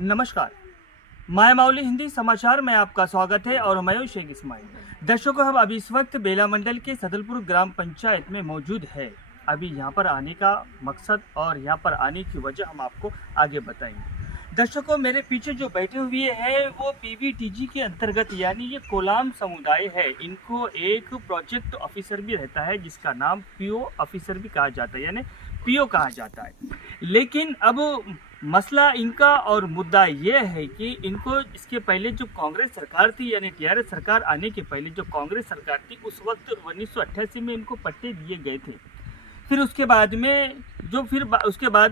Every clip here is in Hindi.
नमस्कार। मायामावली हिंदी समाचार में आपका स्वागत है और मैं हूं शेख इस्माइल। दर्शकों, हम अभी इस वक्त बेला मंडल के सदलपुर ग्राम पंचायत में मौजूद है। अभी यहां पर आने का मकसद और यहां पर आने की वजह हम आपको आगे बताएंगे। दर्शकों, मेरे पीछे जो बैठे हुए हैं वो पीवीटीजी के अंतर्गत यानी ये कोलाम समुदाय है। इनको एक प्रोजेक्ट ऑफिसर भी रहता है जिसका नाम पीओ ऑफिसर भी कहा जाता है, यानी पीओ कहा जाता है। लेकिन अब मसला इनका और मुद्दा ये है कि इनको इसके पहले जो कांग्रेस सरकार थी यानी टीआरएस सरकार आने के पहले जो कांग्रेस सरकार थी उस वक्त 1988 में इनको पट्टे दिए गए थे। फिर उसके बाद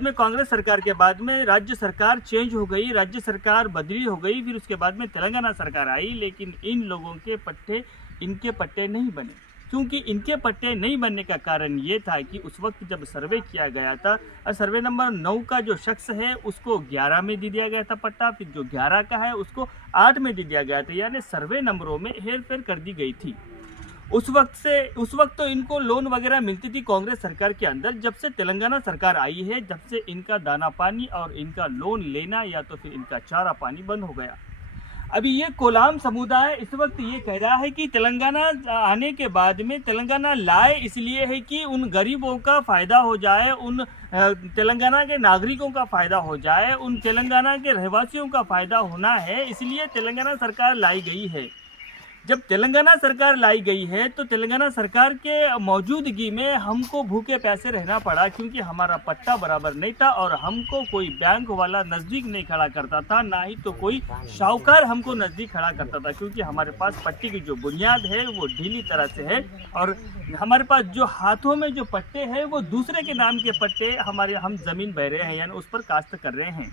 में कांग्रेस सरकार के बाद में राज्य सरकार चेंज हो गई, राज्य सरकार बदली हो गई। फिर उसके बाद में तेलंगाना सरकार आई, लेकिन इन लोगों के पट्टे इनके पट्टे नहीं बने। क्योंकि इनके पट्टे नहीं बनने का कारण ये था कि उस वक्त जब सर्वे किया गया था, सर्वे नंबर 9 का जो शख्स है उसको 11 में दे दिया गया था पट्टा, फिर जो 11 का है उसको 8 में दे दिया गया था, यानी सर्वे नंबरों में हेरफेर कर दी गई थी। उस वक्त तो इनको लोन वगैरह मिलती थी कांग्रेस सरकार के अंदर। जब से तेलंगाना सरकार आई है, जब से इनका दाना पानी और इनका लोन लेना या तो फिर इनका चारा पानी बंद हो गया। अभी ये कोलाम समुदाय इस वक्त ये कह रहा है कि तेलंगाना आने के बाद में तेलंगाना लाए इसलिए है कि उन गरीबों का फ़ायदा हो जाए, उन तेलंगाना के नागरिकों का फ़ायदा हो जाए, उन तेलंगाना के रहवासियों का फ़ायदा होना है, इसलिए तेलंगाना सरकार लाई गई है। जब तेलंगाना सरकार लाई गई है तो तेलंगाना सरकार के मौजूदगी में हमको भूखे प्यासे रहना पड़ा, क्योंकि हमारा पट्टा बराबर नहीं था और हमको कोई बैंक वाला नज़दीक नहीं खड़ा करता था, ना ही तो कोई शाहूकार हमको नज़दीक खड़ा करता था, क्योंकि हमारे पास पट्टे की जो बुनियाद है वो ढीली तरह से है और हमारे पास जो हाथों में जो पट्टे हैं वो दूसरे के नाम के पट्टे हम ज़मीन बह रहे हैं, यानी उस पर काश्त कर रहे हैं।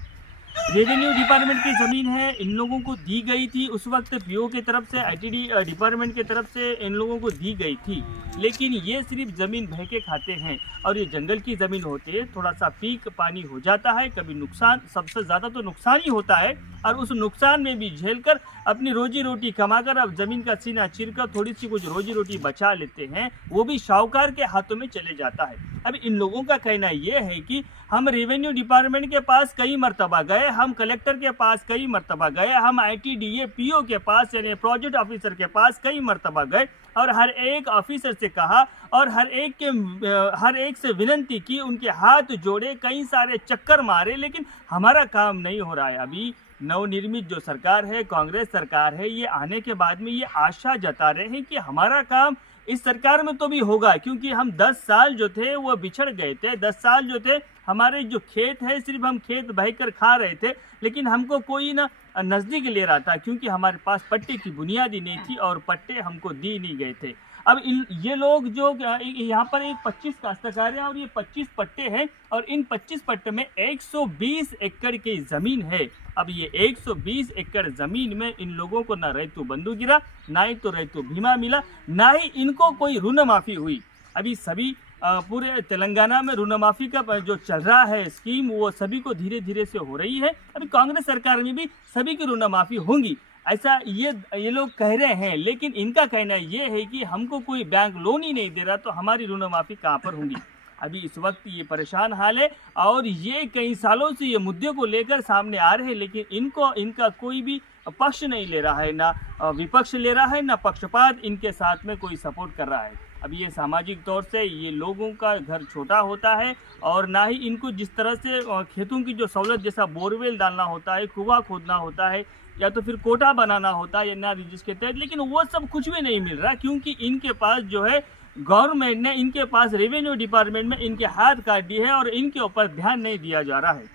रेवेन्यू डिपार्टमेंट की ज़मीन है, इन लोगों को दी गई थी उस वक्त पीओ की तरफ से, आईटीडी डिपार्टमेंट की तरफ से इन लोगों को दी गई थी। लेकिन ये सिर्फ ज़मीन बह के खाते हैं और ये जंगल की ज़मीन होती है। थोड़ा सा पीक पानी हो जाता है, कभी नुकसान, सबसे ज़्यादा तो नुकसान ही होता है, और उस नुकसान में भी झेलकर अपनी रोजी रोटी कमाकर अब ज़मीन का सीना चीरकर थोड़ी सी कुछ रोजी रोटी बचा लेते हैं, वो भी शाहूकार के हाथों में चले जाता है। अब इन लोगों का कहना ये है कि हम रेवेन्यू डिपार्टमेंट के पास कई मरतबा गए, हम कलेक्टर के पास कई मरतबा गए, हम आईटीडीए पीओ के पास यानी प्रोजेक्ट ऑफिसर के पास कई मरतबा गए और हर एक ऑफिसर से कहा और हर एक से विनती की, उनके हाथ जोड़े, कई सारे चक्कर मारे, लेकिन हमारा काम नहीं हो रहा है। अभी नवनिर्मित जो सरकार है, कांग्रेस सरकार है, ये आने के बाद में ये आशा जता रहे हैं कि हमारा काम इस सरकार में तो भी होगा, क्योंकि हम 10 साल जो थे वो बिछड़ गए थे। 10 साल जो थे हमारे जो खेत है सिर्फ हम खेत बहकर खा रहे थे, लेकिन हमको कोई ना नज़दीक ले रहा था, क्योंकि हमारे पास पट्टे की बुनियादी नहीं थी और पट्टे हमको दी नहीं गए थे। अब ये लोग जो यहाँ पर एक 25 काश्तकार हैं और ये 25 पट्टे हैं और इन 25 पट्टे में 120 एकड़ की ज़मीन है। अब ये 120 एकड़ ज़मीन में इन लोगों को ना रैतु बंधु गिरा, ना ही तो रैतु बीमा मिला, ना ही इनको कोई ऋण माफ़ी हुई। अभी सभी पूरे तेलंगाना में ऋण माफ़ी का जो चल रहा है स्कीम, वो सभी को धीरे धीरे से हो रही है। अभी कांग्रेस सरकार में भी सभी की ऋण माफ़ी होंगी, ऐसा ये लोग कह रहे हैं, लेकिन इनका कहना ये है कि हमको कोई बैंक लोन ही नहीं दे रहा तो हमारी ऋण माफ़ी कहाँ पर होंगी। अभी इस वक्त ये परेशान हाल है और ये कई सालों से ये मुद्दे को लेकर सामने आ रहे हैं, लेकिन इनका कोई भी पक्ष नहीं ले रहा है, ना विपक्ष ले रहा है, ना पक्षपात इनके साथ में कोई सपोर्ट कर रहा है। अभी ये सामाजिक तौर से ये लोगों का घर छोटा होता है और ना ही इनको जिस तरह से खेतों की जो सहूलत, जैसा बोरवेल डालना होता है, कुआं खोदना होता है या तो फिर कोटा बनाना होता है एनआर जिसके तहत, लेकिन वो सब कुछ भी नहीं मिल रहा, क्योंकि इनके पास जो है गवर्नमेंट ने इनके पास रेवेन्यू डिपार्टमेंट में इनके हाथ काट दिए है और इनके ऊपर ध्यान नहीं दिया जा रहा है।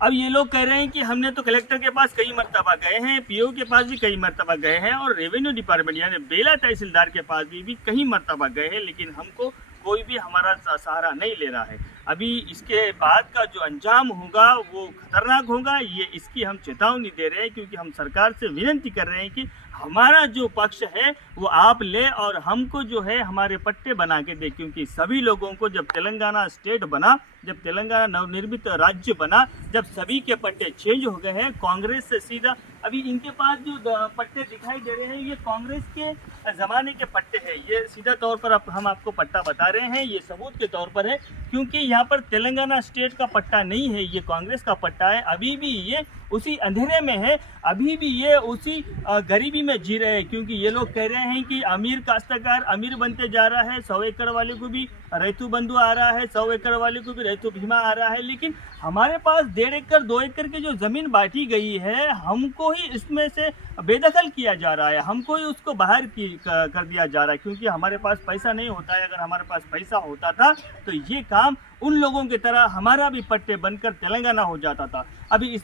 अब ये लोग कह रहे हैं कि हमने तो कलेक्टर के पास कई मरतबा गए हैं, पीओ के पास भी कई मरतबा गए हैं और रेवेन्यू डिपार्टमेंट यानी बेला तहसीलदार के पास भी कई मरतबा गए हैं, लेकिन हमको कोई भी हमारा सहारा नहीं ले रहा है। अभी इसके बाद का जो अंजाम होगा वो खतरनाक होगा, ये इसकी हम चेतावनी दे रहे हैं, क्योंकि हम सरकार से विनती कर रहे हैं कि हमारा जो पक्ष है वो आप ले और हमको जो है हमारे पट्टे बना के दे, क्योंकि सभी लोगों को जब तेलंगाना स्टेट बना, जब तेलंगाना नवनिर्मित राज्य बना, जब सभी के पट्टे चेंज हो गए हैं कांग्रेस से सीधा, अभी इनके पास जो पट्टे दिखाई दे रहे हैं ये कांग्रेस के ज़माने के पट्टे हैं। ये सीधा तौर पर हम आपको पट्टा बता रहे हैं, ये सबूत के तौर पर है, क्योंकि यहाँ पर तेलंगाना स्टेट का पट्टा नहीं है, ये कांग्रेस का पट्टा है। अभी भी ये उसी अंधेरे में है, अभी भी ये उसी गरीबी में जी रहे हैं, क्योंकि ये लोग कह रहे हैं कि अमीर काश्तकार अमीर बनते जा रहा है, 100 एकड़ वाले को भी रैतु बंधु आ रहा है, 100 एकड़ वाले को भी रैतु बीमा आ रहा है, लेकिन हमारे पास 1.5 एकड़ 2 एकड़ की जो ज़मीन बांटी गई है, हमको ही इसमें से बेदखल किया जा रहा है, हमको ही उसको बाहर कर दिया जा रहा है, क्योंकि हमारे पास पैसा नहीं होता है। अगर हमारे पास पैसा होता था तो ये काम उन लोगों की तरह हमारा भी पट्टे बनकर तेलंगाना हो जाता था। अभी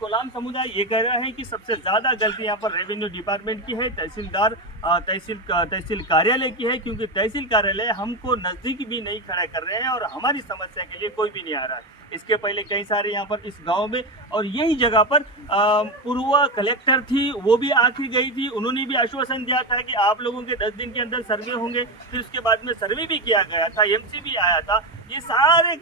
कोलाम समुदाय ये कह रहा है कि सबसे ज़्यादा गलती यहाँ पर रेवेन्यू डिपार्टमेंट की है, तहसील कार्यालय की है, क्योंकि तहसील कार्यालय हमको नज़दीक भी नहीं खड़ा कर रहे हैं और हमारी समस्या के लिए कोई भी नहीं आ रहा है। इसके पहले कई सारे यहाँ पर इस गांव में और यही जगह पर पूर्व कलेक्टर थी, वो भी आखिर गई थी, उन्होंने भी आश्वासन दिया था कि आप लोगों के 10 दिन के अंदर सर्वे होंगे, फिर उसके बाद में सर्वे भी किया गया था, एमसी भी आया था। ये सारे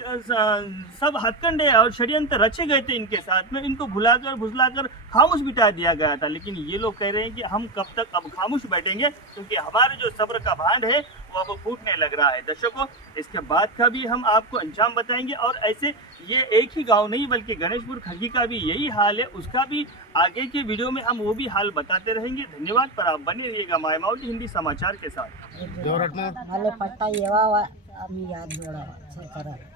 सब हथकंडे और षड्यंत्र रचे गए थे इनके साथ में, इनको भुलाकर खामोश बिठा दिया गया था। लेकिन ये लोग कह रहे हैं कि हम कब तक अब खामोश बैठेंगे, क्योंकि हमारे जो सब्र का बांध है वो अब फूटने लग रहा है। दर्शकों, इसके बाद का भी हम आपको अंजाम बताएंगे और ऐसे ये एक ही गांव नहीं बल्कि गणेशपुर खग्गी का भी यही हाल है, उसका भी आगे के वीडियो में हम वो भी हाल बताते रहेंगे। धन्यवाद, पर आप बने रहिएगा मायमावली हिंदी समाचार के साथ। पट्टा येवावा आम्ही याद जोडावा सरकार।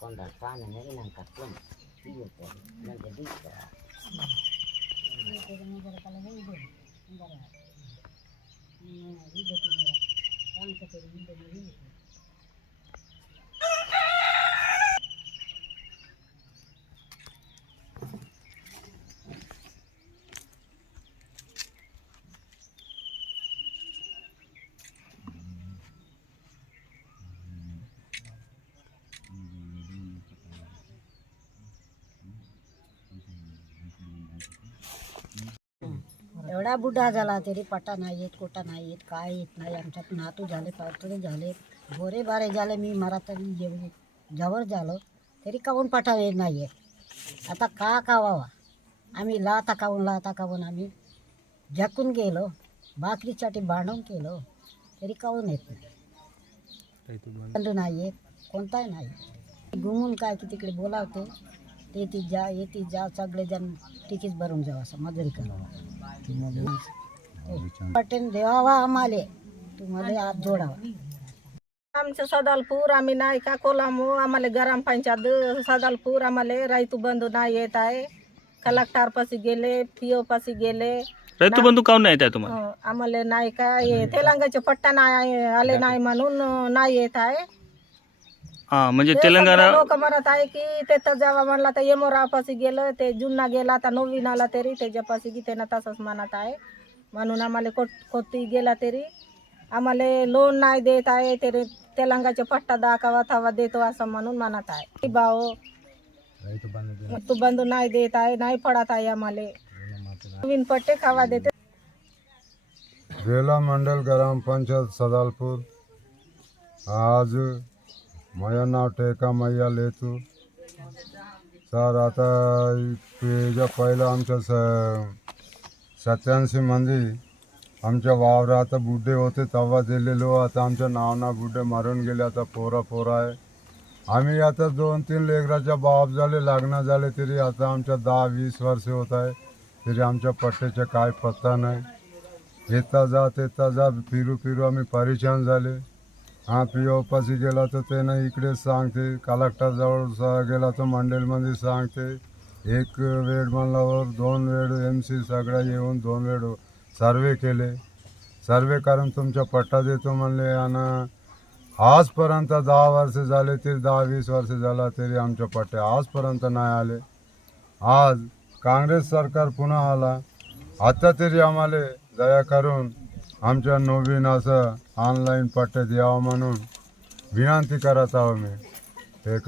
Kondakan ini nangkat pun, iya pun, nanti bisa. एवढा बुढा झाला तरी पटा नाही येत, कोटा नाही येत, काय येत नाही. आमच्यात नातू झाले, पावतरे झाले, गोरे बारे झाले, मी मराठी जेवढी जवळ झालो तरी काहून पटा येत नाही येत. आता का कावावा आम्ही लाता कावून आम्ही झकून गेलो, भाकरीसाठी भांडण केलो तरी काहून येत नाही. बंधू नाही येत, कोणताही नाही. घुमून काय की तिकडे बोलावते, येती जा सगळेजण तिकीट भरून जावं, असं मजुरी करावं. पटेन देवावा आम्हाला, तुम्हाला हात जोडावा. आमचं सदालपूर, आम्ही नाही का कोलामो, आम्हाला ग्रामपंचायत सदालपूर, आम्हाला रैतू बंधू नाही येत आहे. कलेक्टर पाशी गेले, पीओ पाशी गेले, रैतू बंधू काऊन नाही येत आहे तुम्हाला? आम्हाला नाही का हे तेलंगाचे पट्टा नाही आले नाही म्हणून नाही येत आहे. म्हणजे तेलंगाना लोक म्हणत आहे की तिथं जावा म्हणला तर येमोरापाशी गेलं, ते जुन्ना गेला तर नवीन आला तरी त्याच्यापाशी की त्यांना तसंच म्हणत आहे. म्हणून आम्हाला कोटी गेला तरी आम्हाला लोन नाही देत आहे, तरी तेलंगाचे पट्टा दाखवा थवा देतो असं म्हणून म्हणत आहे. भाऊ तू बंधू नाही देत आहे, नाही पडत आहे, आम्हाला नवीन पट्टे खावा देते. बेला मंडल ग्राम पंचायत सदालपुर. आज माझं नाव टेका मैया लेतू सर. आता त्याच्या पहिलं आमच्या 87 मंदी आमच्या वावरात बुड्ढे होते तेव्हा दिलेलो. आता आमच्या नावना बुड्ढे मारून गेले, आता पोरा आहे. आम्ही आता 2-3 लेकराच्या बाप झाले, लग्न झाले, तरी आता आमच्या 10-20 वर्ष होत आहे, तरी आमच्या पट्ट्याचा काय पत्ता नाही. येता जा फिरू आम्ही परेशान झाले. हा पीओ पाशी गेला तर त्यानं इकडे सांगते, कलेक्टरजवळ गेला तर मंडलमध्ये सांगते. एक वेळ म्हणल्यावर 2 वेळ MC सगळ्या येऊन 2 वेळ सर्वे केले. सर्वे करून तुमचा पट्टा देतो म्हणले, आणि आजपर्यंत 10 वर्ष झाले, तरी 10-20 वर्ष झाला तरी आमच्या पट्टे आजपर्यंत नाही आले. आज काँग्रेस सरकार पुन्हा आला आता तरी आम्हाला दया करून आमच्या नवीन असं ऑनलाईन पट्टे द्यावं म्हणून विनंती करत आहो मी. हे काम